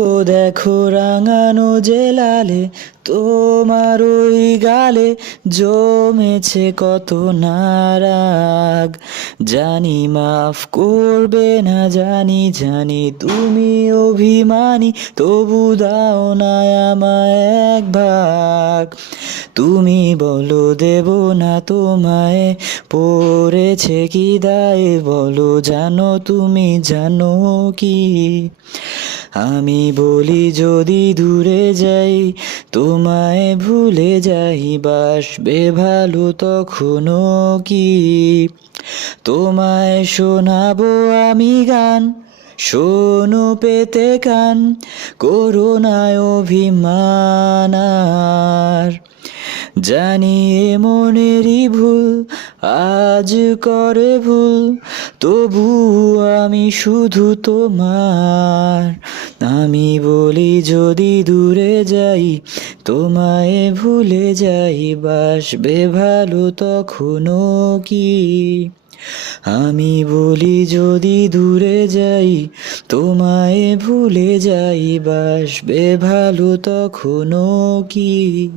দেখো দেখো রাঙানো যে লালে তোমার ওই গালে জমেছে কত নারাগ। জানি মাফ করবে না, জানি জানি তুমি অভিমানী, তবু দাও না আমায় এক ভাগ। তুমি বলো, দেব না তোমায়, পড়েছে কি দায়? বলো, জানো তুমি জানো কি? আমি বলি যদি দূরে যাই, তোমায় ভুলে যাই, বাসবে ভালো তখনও কি? তোমায় শোনাবো আমি গান, শোনো পেতে কান করোনায় অভিমান আর। জানি এ মনেরই ভুল আজ করে ভুল, তবু আমি শুধু তোমার। আমি বলি যদি দূরে যাই, তোমায় ভুলে যাই, বাসবে ভালো তখনও কি? আমি বলি যদি দূরে যাই, তোমায় ভুলে যাই, বাসবে ভালো তখনও কি?